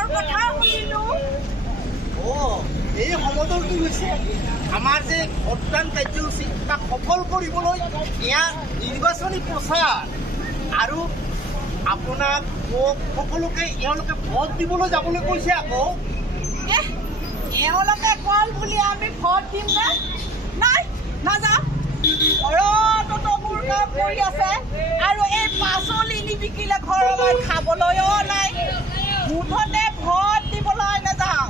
সমদলৰ কথা শুনিলো। এই সমদলটো হৈছে আমাৰ যে ভোটদান কাৰ্যসূচী তাক সফল কৰিবলৈ এয়া নিৰ্বাচনী প্ৰচাৰ আৰু আপোনাক মোক সকলোকে এওঁলোকে ভোট দিবলৈ যাবলৈ কৈছে। আকৌ এওঁলোকে কল বুলি আমি ভোট দিম নে? নাই, নাযাওঁ। ঘৰতো মোৰ কাম কৰি আছে আৰু এই পাচলি নিবিকিলে ঘৰলৈ খাবলৈও নাই। মুঠতে ভোট দিবলৈ নাযাওঁ।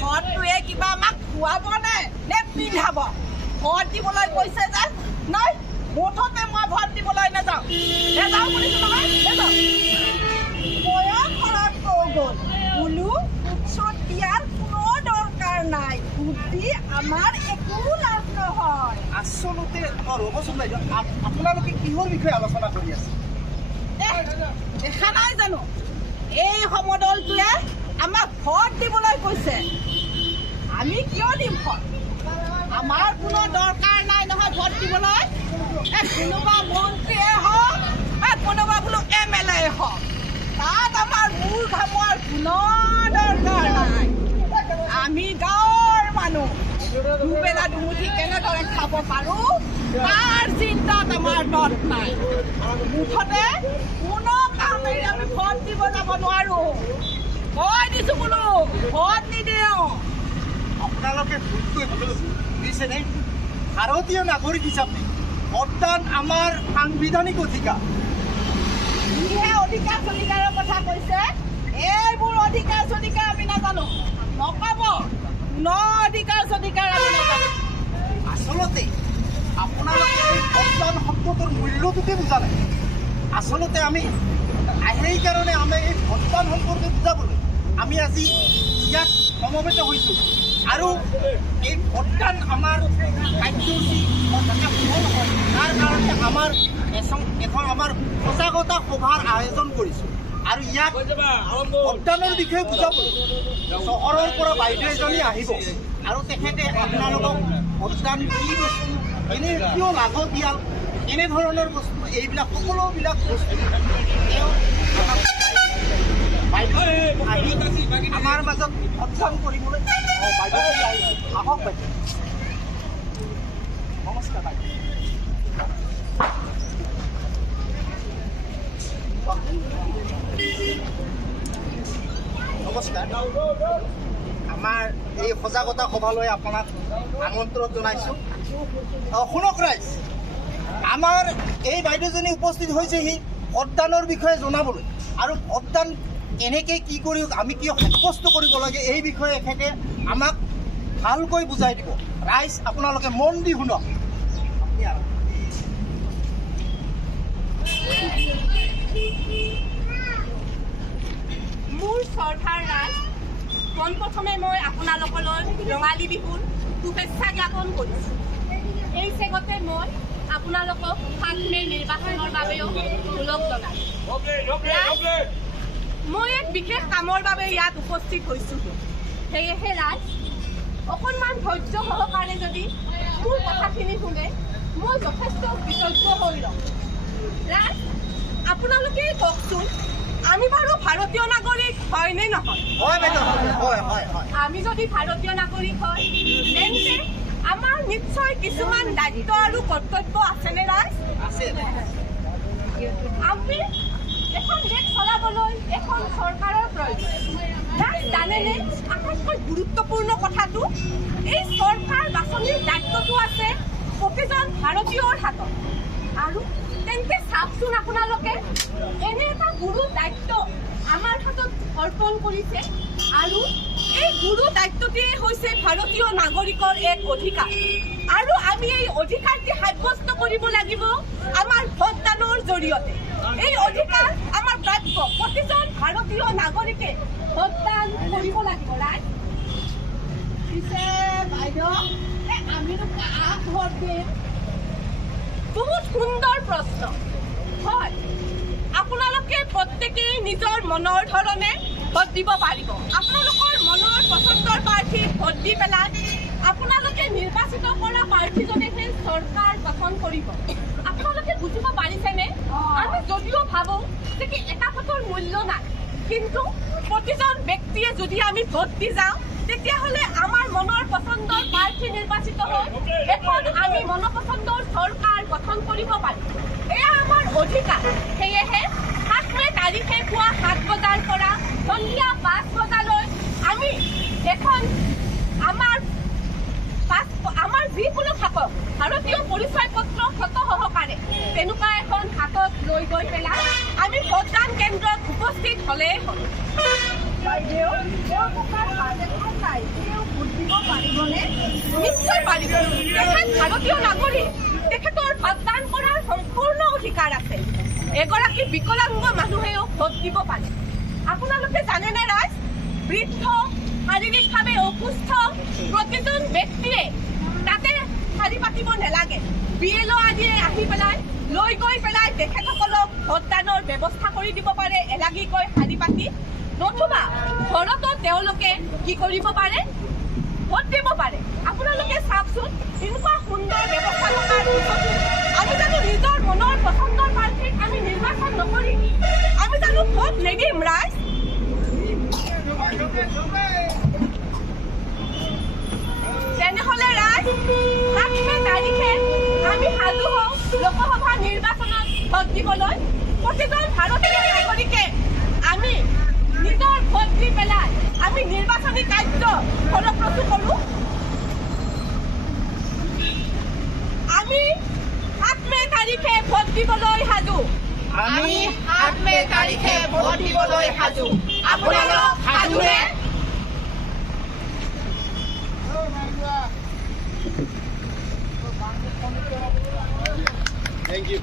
ভোটটোৱে কিবা আমাক খুৱাব নে পিন্ধাব? ভোট দিবলৈ কৈছে যে নাই, মুঠতে মই ভোট দিবলৈ নাযাওঁ। নাযাওঁ বুলিছো নহয়, নাযাওঁ। বয়স খৰচ হৈ গ'ল বোলো, উৎসৱ দিয়াৰ কোনো দৰকাৰ নাই। বুদ্ধি আমাৰ একো লাভ নহয়। আচলতে ৰ'বচোন বাইদেউ, আপোনালোকে কিহৰ বিষয়ে আলোচনা কৰি আছে? দেখা নাই জানো এই সমদলটোৱে আমাক ভোট দিবলৈ কৈছে। আমি কিয় দিম ভোট? আমাৰ কোনো দৰকাৰ নাই নহয় ভোট দিবলৈ। কোনোবা মন্ত্ৰীয়ে হওক, কোনোবা বোলো MLA হওক, তাত আমাৰ মূৰ ঘামোৱাৰ কোনো দৰকাৰ নাই। আমি গাঁৱৰ মানুহ, দুবেলা দুমুঠি কেনেদৰে খাব পাৰো তাৰ চিন্তাত আমাৰ দত নাই। মুঠতে কোনো কামেৰে আমি ভোট দিব যাব নোৱাৰো। কৈ দিছো বোলো, ভোট নিদিওঁ। আপোনালোকে ভুল বুজিছেনে? ভাৰতীয় নাগৰিক হিচাপে ভোটদান আমাৰ সাংবিধানিক অধিকাৰ। যিহে অধিকাৰ চধিকাৰৰ কথা কৈছে, এইবোৰ অধিকাৰ চধিকাৰ আমি নাজানো। নকব কোনো অধিকাৰ চধিকাৰ আমি নাজানো। আচলতে আপোনালোকে এই ভোটদান শব্দটোৰ মূল্যটোকে বুজা নাই। আচলতে আমি সেইকাৰণে আমি এই ভোটদান সম্পৰ্কে বুজাবলৈ আমি আজি ইয়াত সমবেত হৈছোঁ। আৰু এই ভোটদান আমাৰ কাৰ্যসূচী যাতে সফল হয় তাৰ কাৰণে আমাৰ এখন আমাৰ সজাগতা সভাৰ আয়োজন কৰিছোঁ। আৰু ইয়াত ভোটদানৰ বিষয়ে বুজাবলৈ চহৰৰ পৰা বাইদেউ এজনী আহিব আৰু তেখেতে আপোনালোকক ভোটদান কি বস্তু, এনে কিয় লাগতিয়াল, কেনেধৰণৰ বস্তু, এইবিলাক সকলোবিলাক বস্তু তেওঁ বাইদেউ আহি আমাৰ মাজত ভোটদান কৰিবলৈ বাইদেউ আহক। বাইদেউ নমস্কাৰ। বাইদেউ নমস্কাৰ। আমাৰ এই সজাগতা সভালৈ আপোনাক আমন্ত্ৰণ জনাইছোঁ। শুনক ৰাইজ, আমাৰ এই বাইদেউজনী উপস্থিত হৈছেহি ভোটদানৰ বিষয়ে জনাবলৈ আৰু ভোটদান কেনেকৈ কি কৰি আমি কিয় সাব্যস্ত কৰিব লাগে এই বিষয়ে এখেতে আমাক ভালকৈ বুজাই দিব। ৰাইজ আপোনালোকে মন দি শুনক। মোৰ শ্ৰদ্ধাৰ ৰাইজ, পোনপ্ৰথমে মই আপোনালোকলৈ ৰঙালী বিহুৰ শুভেচ্ছা জ্ঞাপন কৰিছোঁ। এই চেগতে মই আপোনালোকক 7 মে'ৰ নিৰ্বাচনৰ বাবেও ওলগ জনাইছোঁ। মই এক বিশেষ কামৰ বাবে ইয়াত উপস্থিত হৈছোঁ। সেয়েহে ৰাইজ, অকণমান ধৈৰ্য সহকাৰে যদি মোৰ কথাখিনি শুনে মই যথেষ্ট কৃতজ্ঞ হৈ ল'ম। ৰাইজ, আপোনালোকে কওকচোন, আমি বাৰু ভাৰতীয় নাগৰিক হয়নে নহয়? আমি যদি ভাৰতীয় নাগৰিক হয় তেন্তে আমাৰ নিশ্চয় কিছুমান দায়িত্ব আৰু কৰ্তব্য আছেনে ৰাইজ? আমি এখন দেশ চলাবলৈ এখন চৰকাৰৰ প্ৰয়োজন। ৰাইজ জানেনে আটাইতকৈ গুৰুত্বপূৰ্ণ কথাটো, এই চৰকাৰ বাছনিৰ দায়িত্বটো আছে প্ৰতিজন ভাৰতীয়ৰ হাতত। আৰু তেন্তে চাওকচোন আপোনালোকে, এনে এটা গুৰু দায়িত্ব আমাৰ হাতত অৰ্পণ কৰিছে আৰু এই গুৰু দায়িত্বটোৱে হৈছে ভাৰতীয় নাগৰিকৰ এক অধিকাৰ। আৰু আমি এই অধিকাৰটি সাব্যস্ত কৰিব লাগিব আমাৰ ভোটদানৰ জৰিয়তে। এই অধিকাৰ আমাৰ প্ৰাপ্য। প্ৰতিজন ভাৰতীয় নাগৰিকে ভোটদান কৰিব লাগিব। ৰাইজ, পিছে বাইদেউ আমিনো কাক ভোট দিম? বহুত সুন্দৰ প্ৰশ্ন। হয়, আপোনালোকে প্ৰত্যেকেই নিজৰ মনৰ ধৰণে ভোট দিব পাৰিব। আপোনালোকৰ মনৰ পচন্দৰ প্ৰাৰ্থীক ভোট দি পেলাই আপোনালোকে নিৰ্বাচিত কৰা প্ৰাৰ্থীজনেহে চৰকাৰ গঠন কৰিব। আপোনালোকে বুজিব পাৰিছেনে? আমি যদিও ভাবোঁ যে এটা ভোটৰ মূল্য নাই, কিন্তু প্ৰতিজন ব্যক্তিয়ে যদি আমি ভোট দি যাওঁ তেতিয়াহ'লে আমাৰ মনৰ পচন্দৰ প্ৰাৰ্থী নিৰ্বাচিত হৈ এখন আমি মনপচন্দৰ চৰকাৰ গঠন কৰিব পাৰিম। এয়া আমাৰ অধিকাৰ। সেয়েহে 7 মে' তাৰিখে পুৱা 7 বজাৰ পৰা সন্ধিয়া 5 বজালৈ আমি এখন আমাৰ যিকোনো থাকক ভাৰতীয় পৰিচয় পত্ৰ ফটো সহকাৰে তেনেকুৱা এখন হাতত লৈ গৈ পেলাই আমি ভোটদান কেন্দ্ৰত উপস্থিত হ'লেই হ'ল। বাইদেউ, তেওঁ টকাৰ কাৰ্ড এখন পাই তেওঁ ভোট দিব পাৰিবনে? নিশ্চয় পাৰিব। তেখেত ভাৰতীয় নাগৰিক, তেখেতৰ ভোটদান কৰাৰ সম্পূৰ্ণ অধিকাৰ আছে। এগৰাকী বিকলাংগ মানুহেও ভোট দিব পাৰে। আপোনালোকে জানেনে ৰাইজ, বৃদ্ধ, শাৰীৰিকভাৱে অসুস্থ প্ৰতিজন ব্যক্তিয়ে তাতে শাৰী পাতিব নালাগে। BLO আদিয়ে আহি পেলাই লৈ গৈ পেলাই তেখেতসকলক ভোটদানৰ ব্যৱস্থা কৰি দিব পাৰে এলাগীকৈ শাৰী পাতি। নতুবা ঘৰতো তেওঁলোকে কি কৰিব পাৰে, ভোট দিব পাৰে। আপোনালোকে চাওকচোন, এনেকুৱা সুন্দৰ ব্যৱস্থা থকাৰ পিছতো আমি জানো নিজৰ মনৰ পচন্দৰ প্ৰাৰ্থীক আমি নিৰ্বাচন নকৰি আমি জানো ভোট নিদিম ৰাইজ? তেনেহ'লে ৰাইজ 7 মে' তাৰিখে আমি সাজু হওঁ লোকসভা নিৰ্বাচনত ভোট দিবলৈ। প্ৰতিজন ভাৰতীয় নাগৰিকে আমি নিজৰ ভোট দি পেলাই আমি নিৰ্বাচনী কাৰ্য ফলপ্ৰসূ কৰোঁ। আমি 7 মে' তাৰিখে ভোট দিবলৈ সাজু। আমি 7 মে' তাৰিখে ভোট দিবলৈ সাজু। আপোনালোক সাজুনে? Thank you.